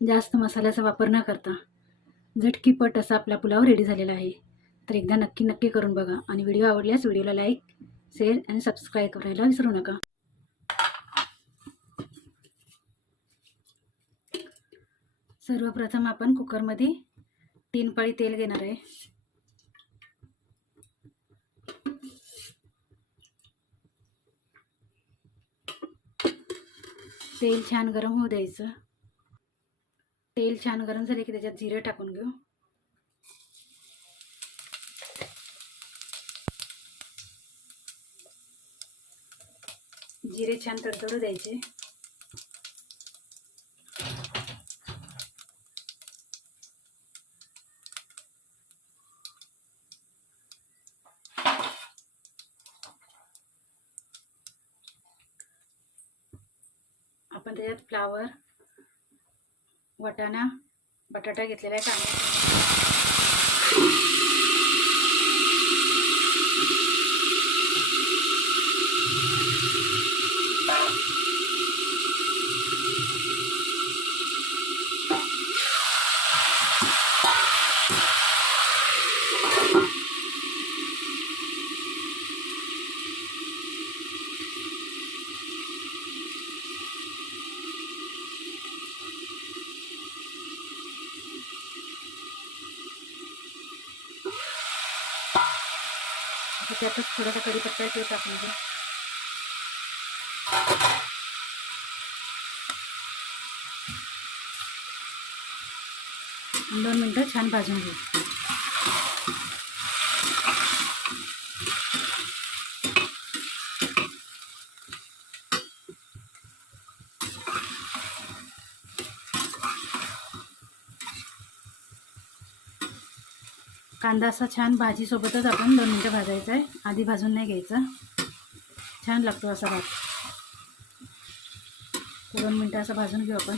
जास्त मसाल्याचा वापर न करता झटकीपट असा आपला पुलाव रेडी झालेला आहे. तर एकदा नक्की करून बघा आणि व्हिडिओ आवडल्यास व्हिडिओला लाईक, शेअर आणि सबस्क्राईब करायला विसरू नका. सर्वप्रथम आपण कुकरमध्ये 3 पळी तेल घेणार आहे. तेल छान गरम होऊ द्यायचं. तेल छान गरम झाले की त्याच्यात जिरे टाकून घेऊ. जिरे छान तडतडू द्यायचे. आपण त्याच्यात फ्लावर, वाटाणा, बटाटा घेतलेला आहे. त्यातच थोडासा कढीपत्ता ते टाकून घेऊ. 2 मिनिटं छान भाजून घेऊ. कांदा असा छान भाजीसोबतच आपण 2 मिनिटं भाजायचा आहे. आधी भाजून नाही घ्यायचा. छान लागतो असा भात. 2 मिनिटं असं भाजून घेऊ आपण.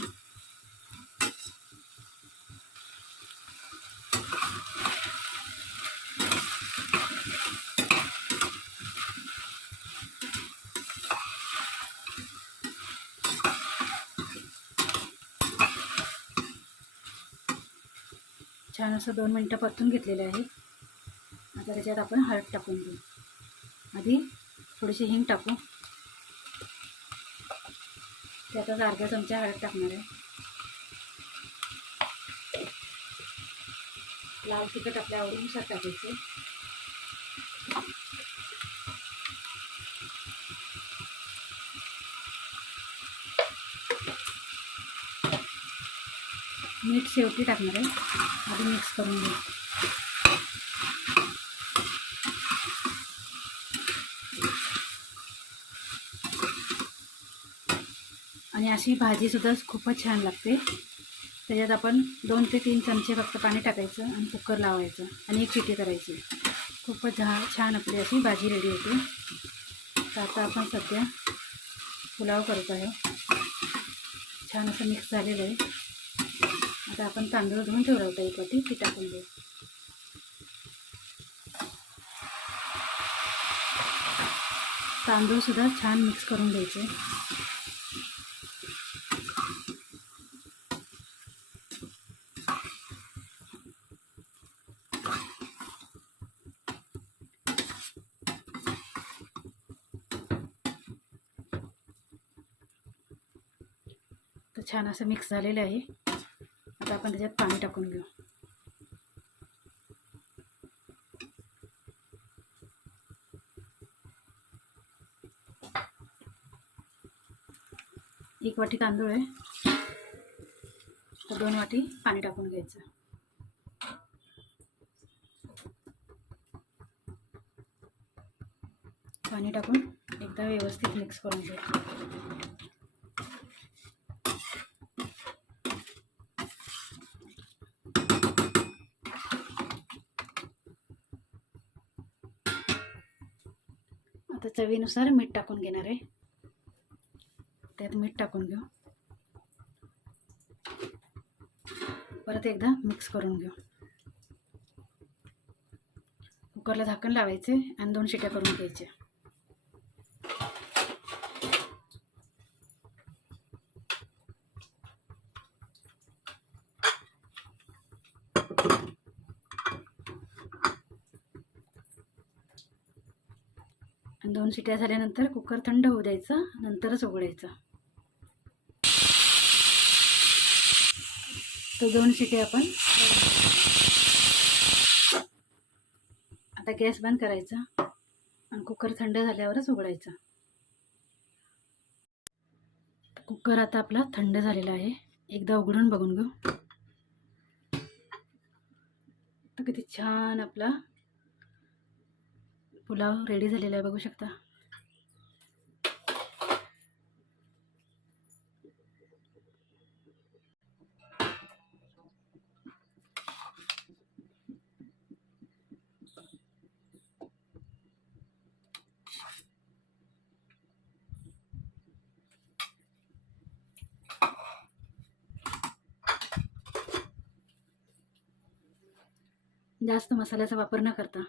छान असं 2 मिनिटं परतून घेतलेले आहे. आता त्याच्यात आपण हळद टाकून घेऊ. आधी थोडीशी हिंग टाकू. त्यातच अर्धा चमचा हळद टाकणार आहे. लाल तिखट आपल्या आवडीनुसार टाकायचे. मीठ शेवटी टाकणार आहे. आधी मिक्स करून घेऊ. आणि अशी भाजीसुद्धा खूपच छान लागते. त्याच्यात आपण 2 ते 3 चमचे फक्त पाणी टाकायचं आणि कुकर लावायचं आणि 1 शिटी करायची. खूपच छान आपली अशी भाजी रेडी होते. तर आता आपण सध्या पुलाव करत आहे. छान असं मिक्स झालेलं आहे. आता आपण तांदूळ धुवून ठेवला होता एक वाटी, ती टाकून देऊ. तांदूळ सुद्धा छान मिक्स करून घ्यायचे. तर छान असं मिक्स झालेलं आहे. आता आपण त्याच्यात पाणी टाकून घेऊ. एक वाटी तांदूळ आहे, तर 2 वाटी पाणी टाकून घ्यायचं. पाणी टाकून एकदा व्यवस्थित मिक्स करून घ्यायचं. आता चवीनुसार मीठ टाकून घेणार आहे. त्यात मीठ टाकून घेऊ. परत एकदा मिक्स करून घेऊ. कुकरला झाकण लावायचे आणि 2 शिट्या करून घ्यायच्या. आणि 2 शिट्या झाल्यानंतर कुकर थंड होऊ द्यायचा, नंतरच उघडायचा. तर 2 शिट्या आपण आता गॅस बंद करायचा आणि कुकर थंड झाल्यावरच उघडायचा. कुकर आता आपला थंड झालेला आहे. एकदा उघडून बघून घेऊ. तर किती छान आपला पुलाव रेडी झालेला आहे, बघू शकता. जास्त मसाल्याचा वापर न करता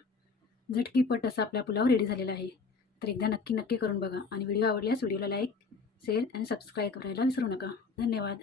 झटकीपट असा आपला पुलाव रेडी झालेला आहे. तर एकदा नक्की करून बघा आणि व्हिडिओ आवडल्यास व्हिडिओला लाईक, शेअर आणि सबस्क्राईब करायला विसरू नका. धन्यवाद.